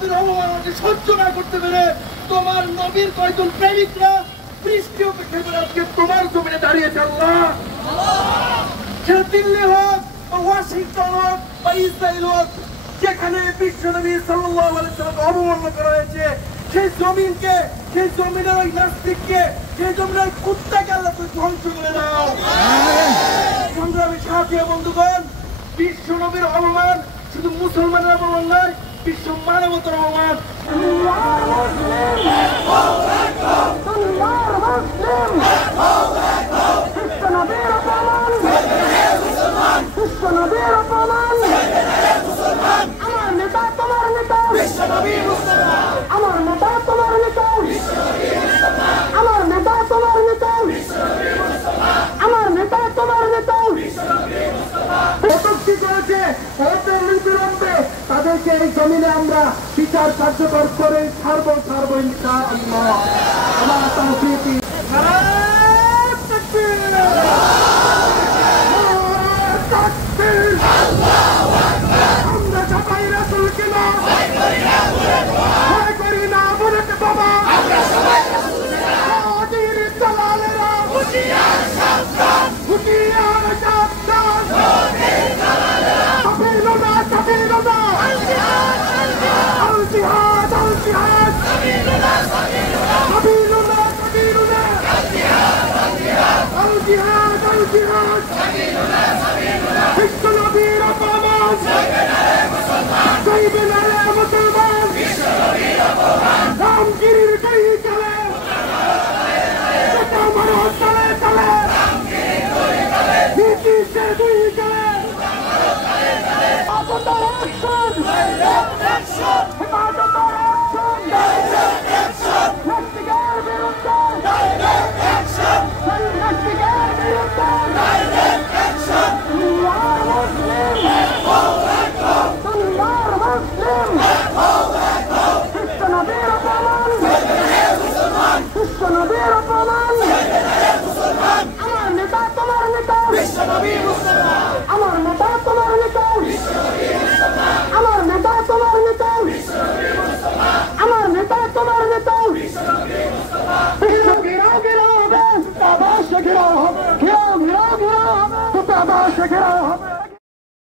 নবীর অবমাননাকে সহ্য না করতে পেরে তোমার নবীর কয়েকজন প্রেমিকরা বৃষ্টি অপেক্ষা করে আজকে তোমার জমিনে দাঁড়িয়েছে আল্লাহ। সেটা দিল্লি হোক বা ওয়াশিংটন হোক বা ইসরায়েল হোক, যেখানে বিশ্বনবী সাল্লাল্লাহু আলাইহি ওয়াসাল্লামকে অবমাননা করা হয়েছে, সেই জমিনকে, সেই জমিনের ওই নাস্তিককে, সেই জমিনের ওই কুত্তাকে আল্লাহ তুমি ধ্বংস করে দাও। সংগ্রামী সাথী বন্ধুগণ, বিশ্বনবীর অবমান শুধু মুসলমানের অপমান নয়, বিশ্ব মানবতার অপমান। আমার নেতা তোমার নেতা, আমার নেতা তোমার নেতা, আমার নেতা তোমার নেতা, আমার নেতা তোমার নেতা। কটূক্তি করেছে, অবিলম্বে তাদেরকে এই জমিনে আমরা বিচার কার্যকর করে ছাড়বো ইনশাআল্লাহ। আমার তাওফীক আমরা সবাই রাসূলকে না ভয় করি না, বলতে বাবা আমাদের দালালেরা হুঁশিয়ার সাবধান, হুঁশিয়ার সাবধান, সাবিলুনা সাবিলুনা, আল জিহাদ আল জিহাদ, আল জিহাদ, সাবিলুনা সাবিলুনা, সাবিলুনা সাবিলুনা, আল জিহাদ আল জিহাদ, আল জিহাদ আল জিহাদ, সাবিলুনা সাবিলুনা। বিশ্বনবীর অপমান সইবে না রে মুসলমান, সইবে না রে মুসলমান, বিশ্বনবীর অপমান রামগিরির কই চলে, আমার তলে তলে রামগিরির কই চলে, নীতিশে দুই চলে, হিফাজতের অ্যাকশন, অ্যাকশন, হিফাজতের অ্যাকশন, অ্যাকশন, নাস্তিকের বিরুদ্ধে অ্যাকশন, নাস্তিকের বিরুদ্ধে অ্যাকশন। দুনিয়ার মুসলিম দুনিয়ার মুসলিম বিশ্বনবীর অপমান, বিশ্বনবীর অপমান।